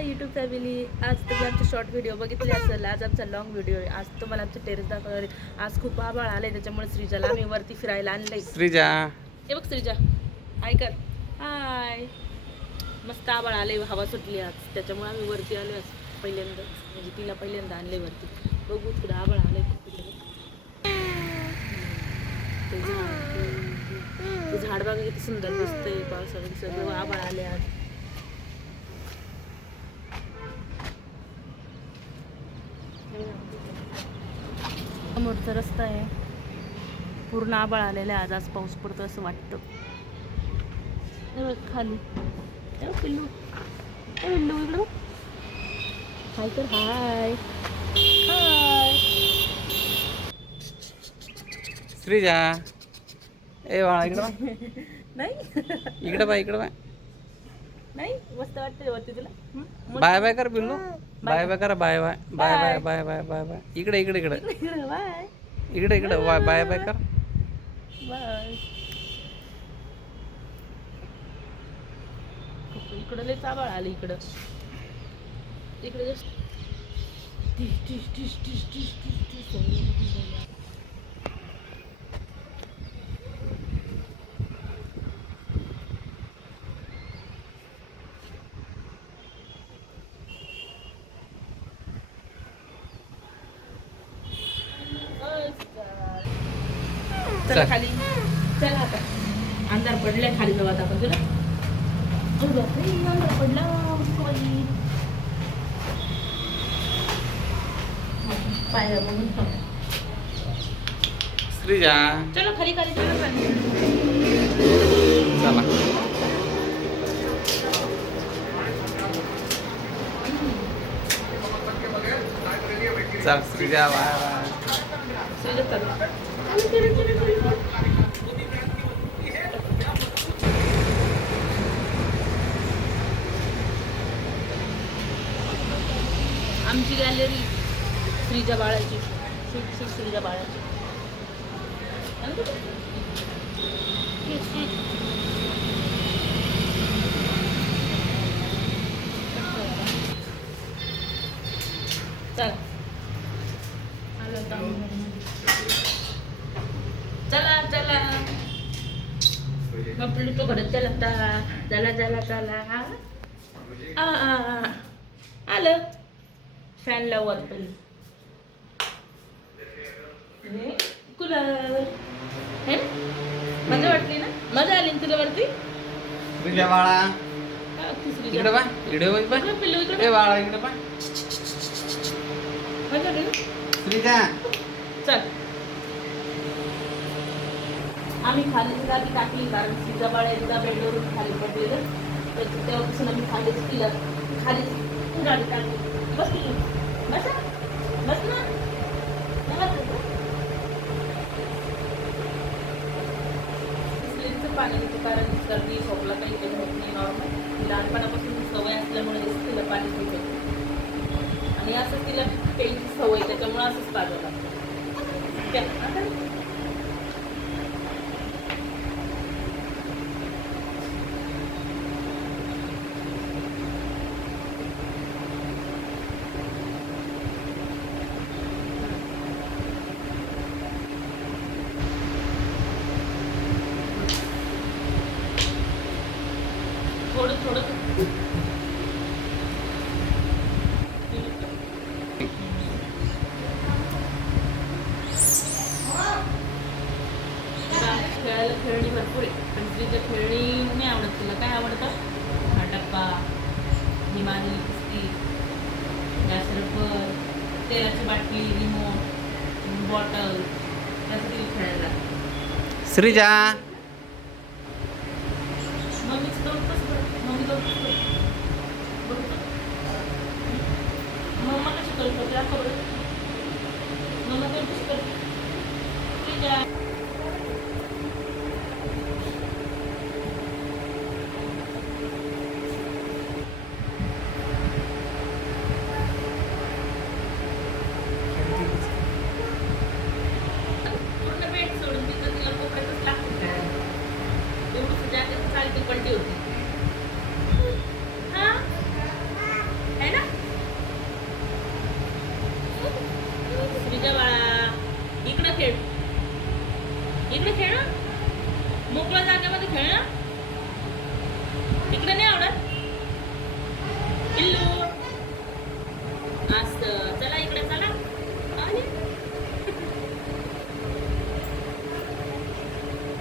YouTube family, आज तुम्ही आमचे शॉर्ट व्हिडिओ बघितले असेल. आज आमचा लॉंग व्हिडिओ आहे. आज तुम्हाला आमचं टेरेस दाखवणार आहे. आज खूप आभाळ आलंय, त्याच्यामुळे श्रीजाला आम्ही वरती फिरायला आणलंय. श्रीजा हे बघ श्रीजा, हाय कर. हाय. मस्त आभाळ आलंय, हवा सुटली आज, त्याच्यामुळे आम्ही वरती आलो आज पहिल्यांदा. म्हणजे तिला पहिल्यांदा आणलंय वरती. बघू तिकडे आभाळ आलंय तिकडे. ते झाड बघा किती सुंदर दिसतंय पावसाळ्यात. सगळं आभाळ आले आज. समोरचा रस्ता आहे, पूर्ण आभाळ आलेला आहे. आज पाऊस पडतो असं वाटतं. खाली पिल्लू, पिल्लू इकडं हाय कर. हाय हाय श्रीजा. ए बाळा इकडं नाही इकडं बाय इकडं बाय. नाही मस्त वाटतंय वरती तुला. बाय बाय कर बिल्लू. बाय बाय करा. Bye bye bye bye bye bye bye bye. इकडे इकडे इकडे बाय इकडे इकडे बाय बाय बाय कर. बाय. इकडं लय आभाळ आलं. इकडं जस्ट चला खाली. चला आता अंधार पडलाय, खाली जाऊ आता आपण. तुला अंधार पडला. पायऱ्या बघून श्रीजा चलो खाली खाली. चला चला. चल श्रीजा बाय बाय. आमची गॅलरी श्रीजा बाळाची. श्रीजा बाळाची. चला चला चला मग तो घरात. चला चला चला चला. आलं फॅन लावत पहिले. कूलर हे मजा वाटली ना. मजा आली ना तुला वरती. श्रीजा बाळा इकडे बाय. व्हिडिओ मध्ये बाय. पिल्लू इकडे ए बाळा इकडे बाय. मजा आली ना. श्रीजा चल आम्ही खाली गाडी टाकली, कारण श्रीजा बाळा एकदा बेडवरून खाली पडलेलं. तेव्हापासून आम्ही खालीच केलं. खालीच गाडी टाकली. बस पिल्लू बस बस ना. पाणी घेतो, कारण सर्दी खोकला काही काही होत नाही. नॉर्मल लहानपणापासून सवय असल्यामुळे तिला पाणी पितो. आणि असं तिला पेनची सवय, त्याच्यामुळे असंच पाजावं लागतं. थोडं थोडं खेळायला खेळणी भरपूर आहे, पण तिच्या खेळणी नाही आवडत. तुला काय आवडतं? टप्पा, हिमालय कुस्ती, गॅस रबर, तेलाची बाटली, रिमोट, बॉटल, त्यासाठी खेळायला. श्रीजा मम्मीच दोन कसं करत. मम्मी दोन कसं बघतो. मम्मा कशी करतो त्या खबर. मम्मा दोन कशी करते. पूर्ण बेड सोडून तिथं तिला कोपऱ्यातच लागतं. एवढं पलटी होती. इकडे खेळ ना.